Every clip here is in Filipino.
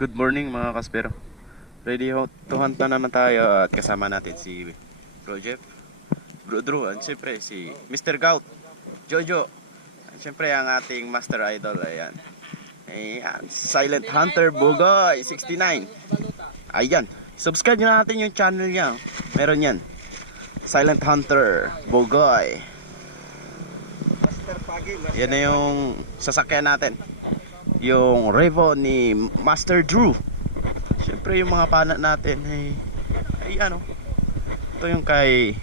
Good morning mga kaspero. Ready to hunt na naman tayo at kasama natin si Bro Jeff, Bro Drew, at siyempre si Mr. Gout, Jojo, at siyempre ang ating master idol. Ayan, ayan, Silent Hunter Bugoy 69. Ayan, subscribe nyo natin yung channel niya. Meron yan, Silent Hunter Bugoy. Yan na yung sasakyan natin, yung Revo ni Master Drew. Siyempre yung mga pana natin ay ano, ito yung kay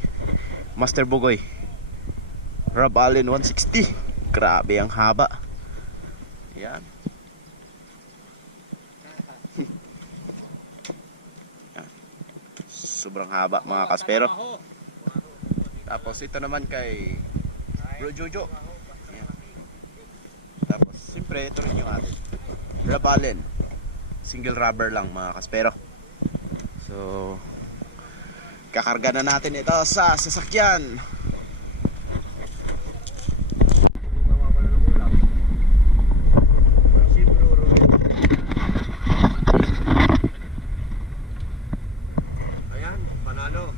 Master Bugoy, Rab Allen 160. Grabe ang haba. Yan. Sobrang haba mga kaspero. Tapos ito naman kay Bro Jojo. Yan. Tapos siyempre ito rin yung atin, Rab Allen, single rubber lang mga kaspero. So kakarga na natin ito sa sasakyan. Ayan, panalo.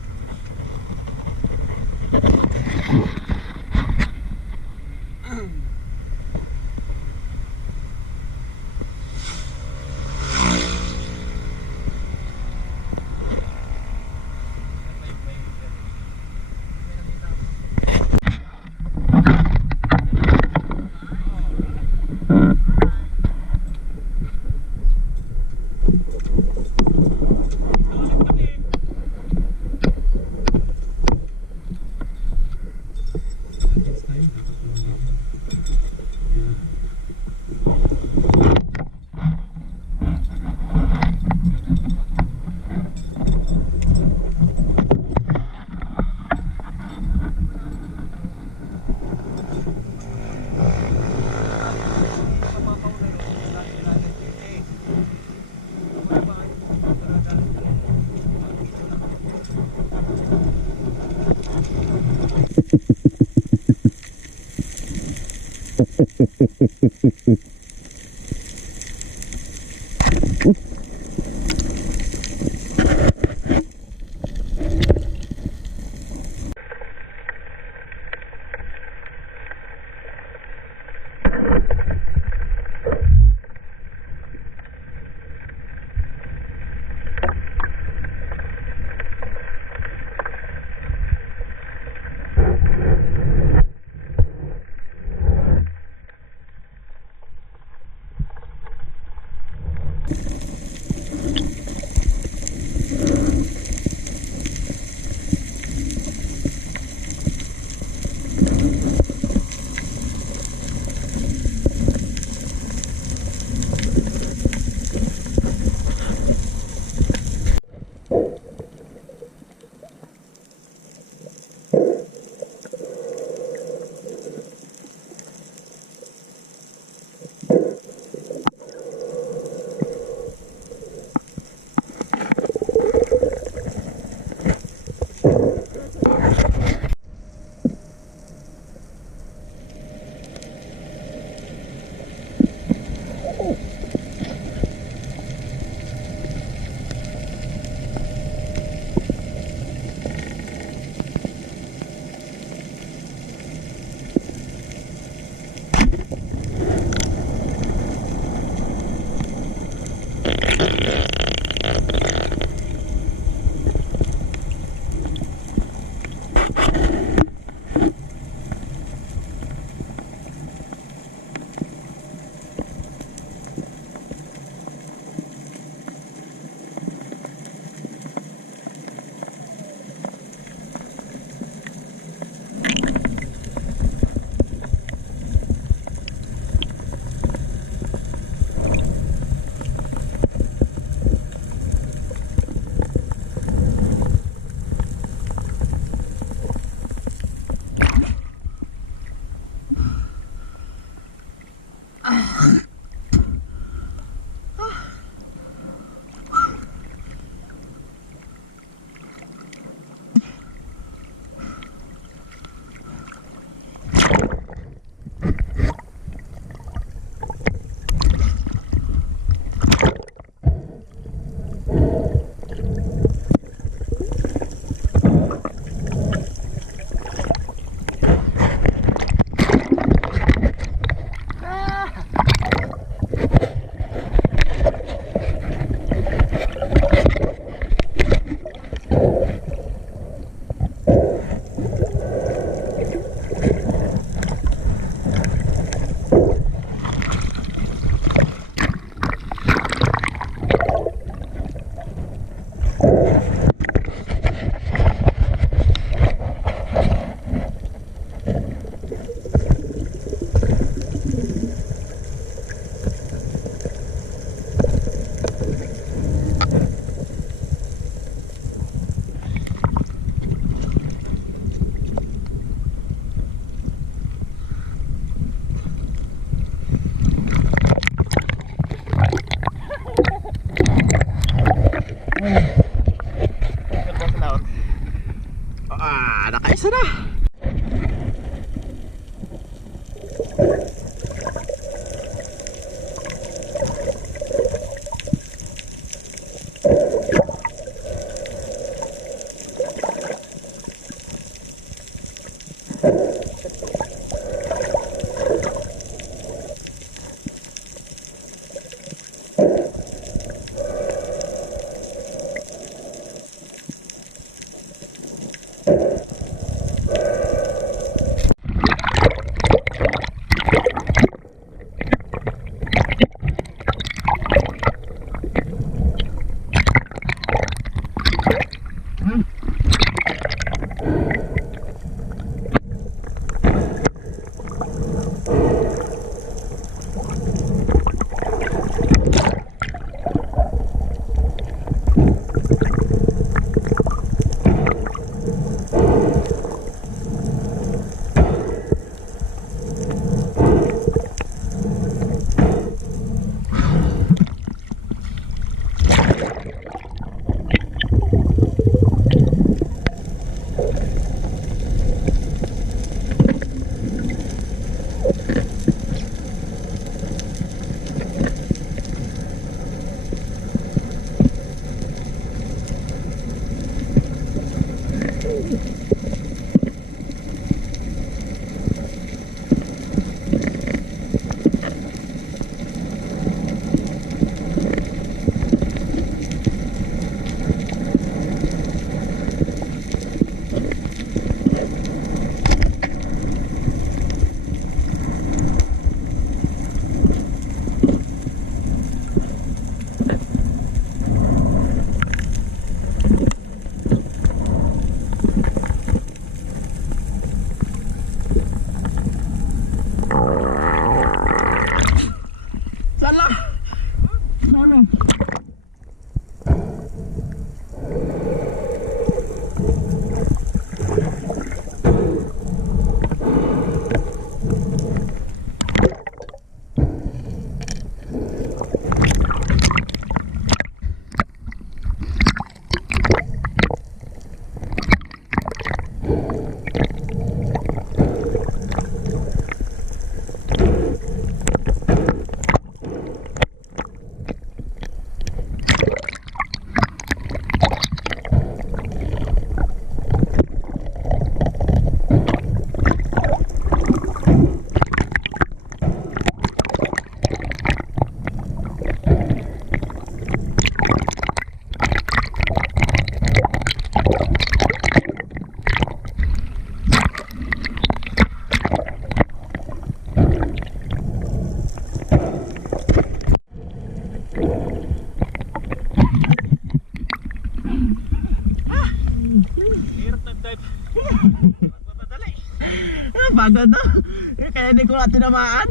na. Pagod na. Kaya hindi ko na tinamaan.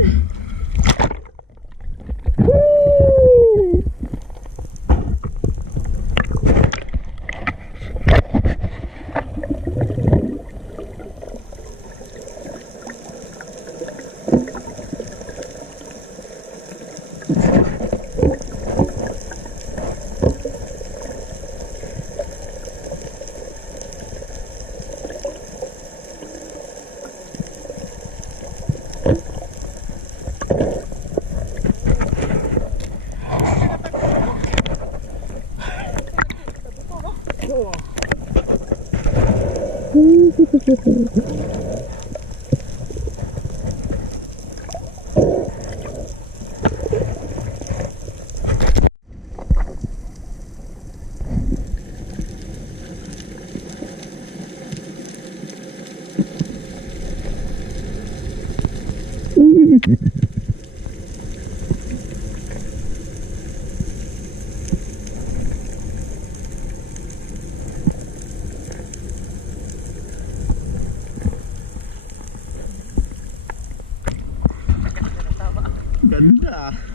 Ganda.